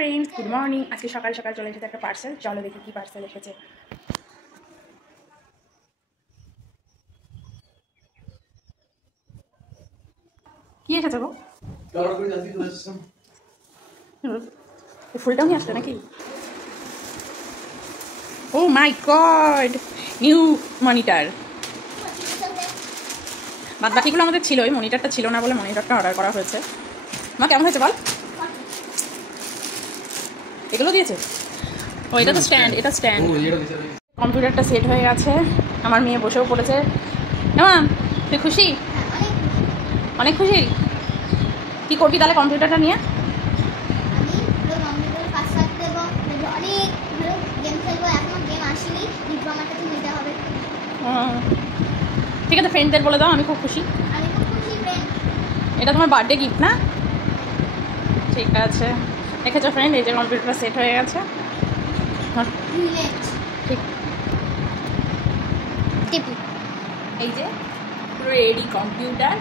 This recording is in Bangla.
Friends, good morning. আজকে সকাল সকাল চলে এসেছে একটা পার্সেল। চলো দেখি কি পার্সেল এসেছে। কি এসেছে গো? ফুলটাও নিয়ে আসছে নাকি? ও মাই গড, নিউ মনিটর। বাদ বাকিগুলো আমাদের ছিল, ওই মনিটরটা ছিল না বলে মনিটরটা অর্ডার করা হয়েছে। মা কেমন হয়েছে বল? এগুলো দিয়েছে? ও এটা তো স্ট্যান্ড, এটা স্ট্যান্ড। কম্পিউটারটা সেট হয়ে গেছে, আমার মেয়ে বসেও পড়েছে। কেমন, তুই খুশি? অনেক খুশি। কি করবি তাহলে কম্পিউটারটা নিয়ে? ঠিক আছে, ফ্রেন্ডদের বলে দাও আমি খুব খুশি। এটা তোমার বার্থডে গিফট না? ঠিক আছে, দেখেছো ফ্রেন্ড, এই যে কম্পিউটারটা সেট হয়ে গেছে। ঠিক, এই যে পুরো রেডি কম্পিউটার।